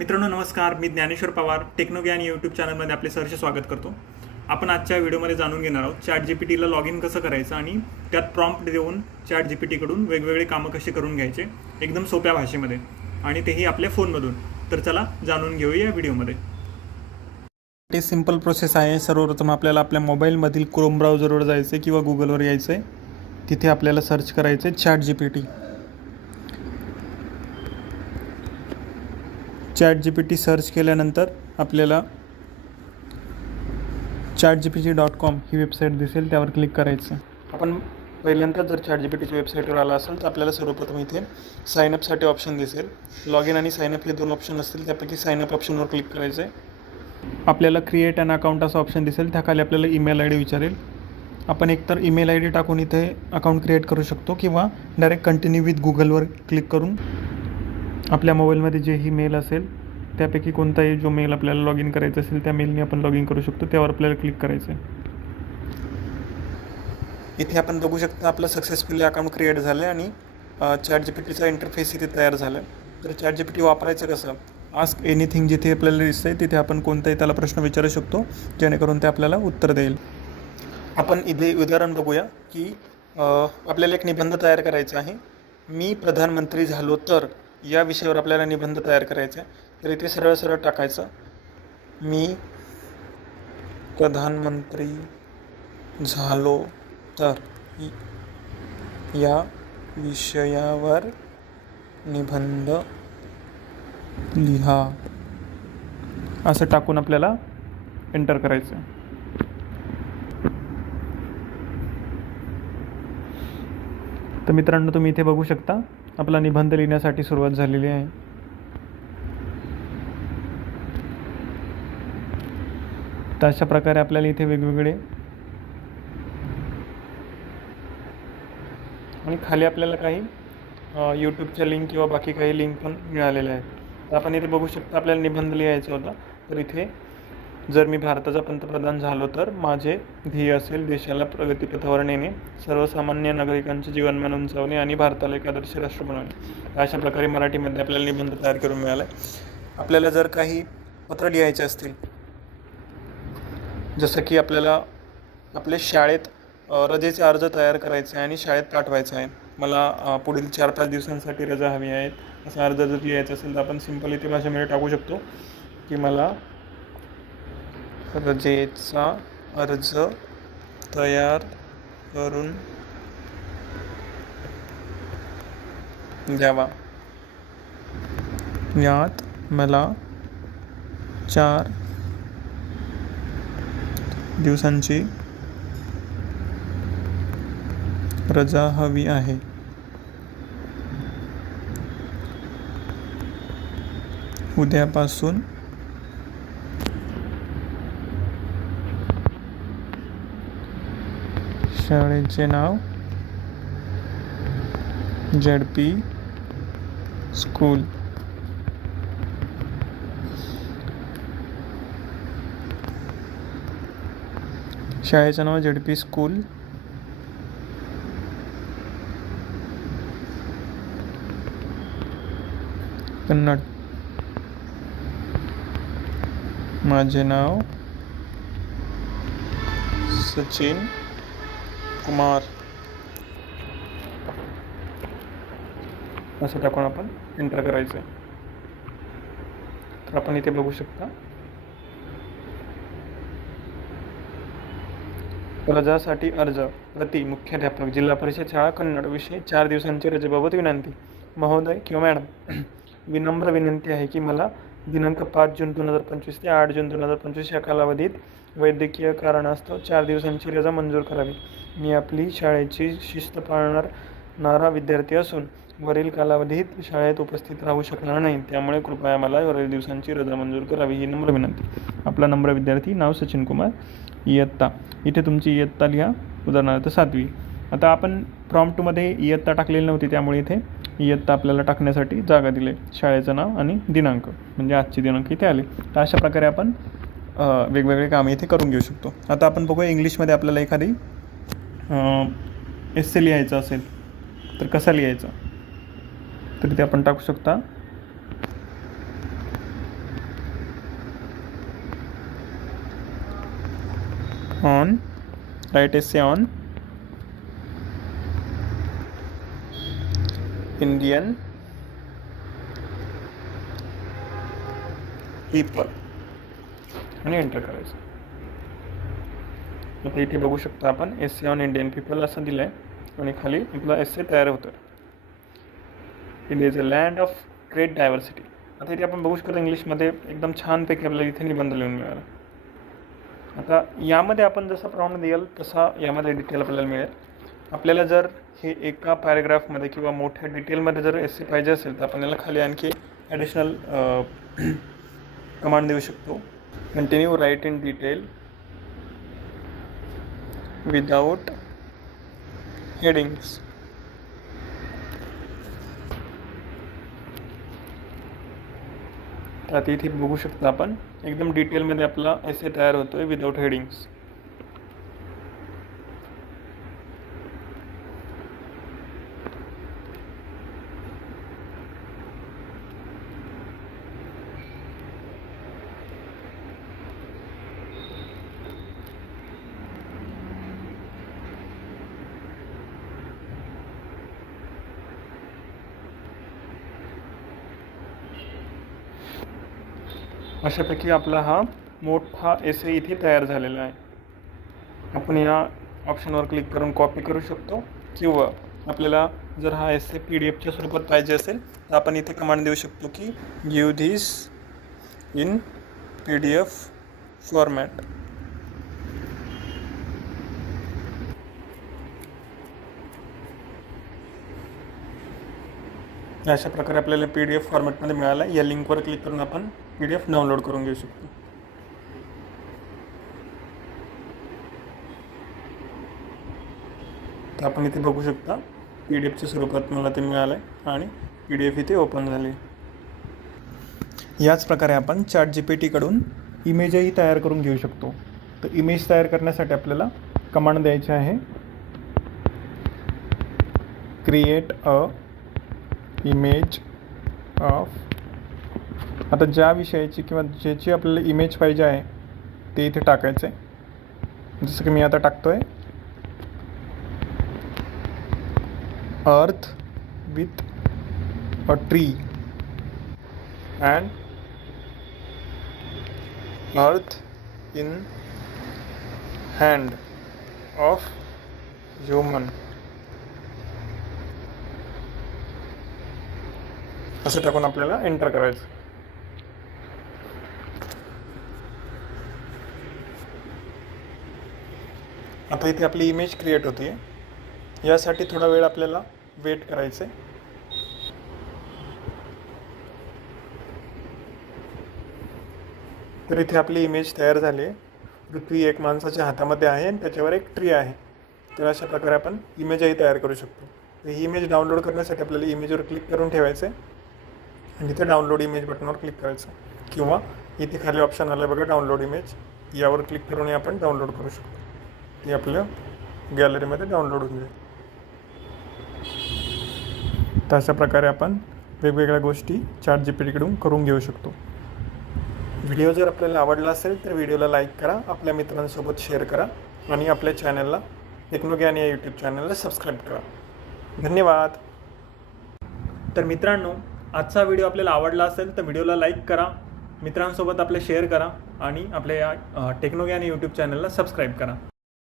मित्रांनो नमस्कार, मी ज्ञानेश्वर पवार टेक्नोज्ञान यूट्यूब चॅनलमध्ये आपले सहर्ष स्वागत करतो. आपण आजच्या व्हिडिओमध्ये जाणून घेणार आहोत ChatGPTला लॉग इन कसं करायचं आणि त्यात प्रॉम्प्ट देऊन ChatGPTकडून वेगवेगळे कामं कसे करून घ्यायचे एकदम सोप्या भाषेमध्ये, आणि तेही आपल्या फोनमधून. तर चला जाणून घेऊया या व्हिडिओमध्ये. ते सिंपल प्रोसेस आहे. सर्वप्रथम आपल्याला आपल्या मोबाईलमधील क्रोम ब्राउझरवर जायचं आहे किंवा गुगलवर यायचं आहे. तिथे आपल्याला सर्च करायचं आहे ChatGPT. ChatGPT सर्च केल्यानंतर आपल्याला chatgpt.com ही वेबसाईट दिसेल, त्यावर क्लिक करायचं. आपण पहिल्यांदा जर ChatGPTच्या वेबसाईटवर आला असेल तर आपल्याला सर्वप्रथम इथे साईनअपसाठी ऑप्शन दिसेल. लॉग इन आणि साईनअप हे दोन ऑप्शन असतील, त्यापैकी साईनअप ऑप्शनवर क्लिक करायचं आहे. आपल्याला क्रिएट अन अकाउंट असं ऑप्शन दिसेल, त्याखाली आपल्याला ईमेल ID विचारेल. आपण एकतर ईमेल ID टाकून इथे अकाउंट क्रिएट करू शकतो किंवा डायरेक्ट कंटिन्यू विथ गुगलवर क्लिक करून आपल्या मोबाईलमध्ये जेही मेल असेल त्यापैकी कोणताही जो मेल आपल्याला लॉग इन करायचा असेल त्या मेलने आपण लॉग इन करू शकतो. त्यावर आपल्याला क्लिक करायचं आहे. इथे आपण बघू शकता आपलं सक्सेसफुली अकाउंट क्रिएट झालं आहे आणि ChatGPTचा इंटरफेस इथे तयार झाला आहे. तर ChatGPT वापरायचं कसं? आस्क एनिथिंग जिथे आपल्याला दिसतं आहे तिथे आपण कोणताही त्याला प्रश्न विचारू शकतो, जेणेकरून ते आपल्याला उत्तर देईल. आपण इथे उदाहरण बघूया की आपल्याला एक निबंध तयार करायचा आहे. मी प्रधानमंत्री झालो तर या विषयावर आपल्याला निबंध तयार करायचा आहे. तर इथे सरळ सरळ टाकायचं, मी प्रधानमंत्री झालो तर या विषयावर निबंध लिहा, असं टाकून आपल्याला एंटर करायचं. तर मित्रांनो, तुम्ही इथे बघू शकता आपला निबंध लिहिण्यासाठी सुरुवात झालेली आहे. तर अशा प्रकारे आपल्याला इथे वेगवेगळे आणि खाली आपल्याला काही यूट्यूबच्या लिंक किंवा बाकी काही लिंक पण मिळालेल्या आहेत. तर आपण इथे बघू शकता आपल्याला निबंध लिहायचा होता. तर इथे जर मी भारताचा पंतप्रधान झालो तर माझे ध्येय असेल देशाला प्रगतीपथावर नेणे, सर्वसामान्य नागरिकांचे जीवनमान उंचावणे आणि भारताला एक आदर्श राष्ट्र बनवणे. अशा प्रकारे मराठीमध्ये आपल्याला निबंध तयार करून मिळाला आहे. आपल्याला जर काही पत्र लिहायचे असतील, जसं की आपल्याला आपल्या शाळेत रजेचे अर्ज तयार करायचे आहे आणि शाळेत पाठवायचं आहे, मला पुढील 4-5 दिवसांसाठी रजा हवी आहेत, असा अर्ज जर लिहायचा असेल तर आपण सिंपल इथे भाषेमध्ये टाकू शकतो की मला रजेचा अर्ज तयार करून द्यावा. यात मला 4 दिवसांची रजा हवी आहे. उद्यापासून शाळेचे नाव ZP स्कूल. शाळेचं नाव ZP स्कूल. कन्नड. माझे नाव सचिन कुमार. असं टाकून आपण एंटर करायचं आहे. तर आपण इथे बघू शकता रजासाठी अर्ज प्रति मुख्याध्यापक जिल्हा परिषद शाळा कन्नड, विषय 4 दिवसांची रजेबाबत विनंती. महोदय किंवा मॅडम, विनम्र विनंती आहे की मला दिनांक 5 जून 2025 ते 8 जून 2025 या कालावधीत वैद्यकीय कारणास्तव 4 दिवसांची रजा मंजूर करावी. मी आपली शाळेची शिस्त पाळणारा विद्यार्थी असून वरील कालावधीत शाळेत उपस्थित राहू शकणार नाही, त्यामुळे कृपया मला वरील दिवसांची रजा मंजूर करावी ही नम्र विनंती. आपला नम्र विद्यार्थी, नाव सचिन कुमार, इयत्ता, इथे तुमची इयत्ता लिहा, उदाहरणार्थ 7वी. आता आपण प्रॉम्प्टमध्ये इयत्ता टाकलेली नव्हती, त्यामुळे इथे इयत्ता आपल्याला टाकण्यासाठी जागा दिली. शाळेचं नाव आणि दिनांक, म्हणजे आजचे दिनांक इथे आले. तर अशा प्रकारे आपण वेगवेगळे कामे इथे करून घेऊ शकतो. आता आपण बघूया इंग्लिशमध्ये आपल्याला एखादी एस्से लिहायचं असेल तर कसा लिहायचा, तर ते आपण टाकू शकता. On write essay on Indian people आणि एंटर करायचं. आता इथे बघू शकता आपण एसे ऑन इंडियन पीपल असं दिलं आहे आणि खाली आपला एसे तयार होतो. India is a land of great diversity. आता इथे आपण बघू शकतो इंग्लिशमध्ये एकदम छानपैकी आपल्याला इथे निबंध लिहून मिळाला. आता यामध्ये आपण जसा प्रॉम्प्ट द्याल तसा यामध्ये डिटेल आपल्याला मिळेल. आपल्याला जर हे एका पॅरेग्राफमध्ये किंवा मोठ्या डिटेलमध्ये जर एसे पाहिजे असेल तर आपण याला खाली आणखी ॲडिशनल कमांड देऊ शकतो. Continue write in detail without headings. आता इथे बघू शकता आपण एकदम डिटेलमध्ये आपला एसे तयार होतो आहे विदाउट हेडिंग्स. अशापैकी आपला हा मोठा एसे इथे तयार झालेला आहे. आपण या ऑप्शनवर क्लिक करून कॉपी करू शकतो किंवा आपल्याला जर हा एसे PDF स्वरूपात पाहिजे असेल तर आपण इथे कमांड देऊ शकतो की give this in PDF format. अशा प्रकारे आपल्याला PDF फॉर्मॅटमध्ये मिळाला. या लिंकवर क्लिक करून आपण PDF डाउनलोड करून घेऊ शकतो. तर आपण इथे बघू शकता PDF स्वरूपात मला ते मिळालं आहे आणि PDF इथे ओपन झाले. याच प्रकारे आपण ChatGPTकडून इमेजही तयार करून घेऊ शकतो. तर इमेज तयार करण्यासाठी आपल्याला कमांड द्यायची आहे क्रिएट अ इमेज ऑफ. आता ज्या विषयाची किंवा ज्याची आपल्याला इमेज पाहिजे आहे ते इथे टाकायचं आहे. जसं की मी आता टाकतो आहे अर्थ विथ अ ट्री अँड अर्थ इन हँड ऑफ ह्युमन. असं टाकून आपल्याला एंटर करायचं. आता इथे आपली इमेज क्रिएट होते. यासाठी थोडा वेळ आपल्याला वेट करायचं आहे. तर इथे आपली इमेज तयार झाली आहे. पृथ्वी एक माणसाच्या हातामध्ये आहे आणि त्याच्यावर एक ट्री आहे. तर अशा प्रकारे आपण इमेजही तयार करू शकतो. तर ही इमेज डाउनलोड करण्यासाठी आपल्याला इमेजवर क्लिक करून ठेवायचं आहे आणि इथे डाउनलोड इमेज बटनवर क्लिक करायचं किंवा इथे खाली ऑप्शन आलं बघा डाउनलोड इमेज. यावर क्लिक करूनही आपण डाउनलोड करू शकतो. ती आपल्या गॅलरीमध्ये डाउनलोड होऊन जाईल. तर अशा प्रकारे आपण वेगवेगळ्या गोष्टी ChatGPTकडून करून घेऊ शकतो. व्हिडिओ जर आपल्याला आवडला असेल तर व्हिडिओला लाईक करा, आपल्या मित्रांसोबत शेअर करा आणि आपल्या चॅनलला टेक्नोज्ञान या यूट्यूब चॅनलला सबस्क्राईब करा. धन्यवाद. तर मित्रांनो, आजचा व्हिडिओ आपल्याला आवडला असेल तर व्हिडिओला लाईक करा, मित्रांसोबत आपले शेअर करा आणि आपल्या या टेक्नोज्ञान यूट्यूब चॅनलला सबस्क्राईब करा.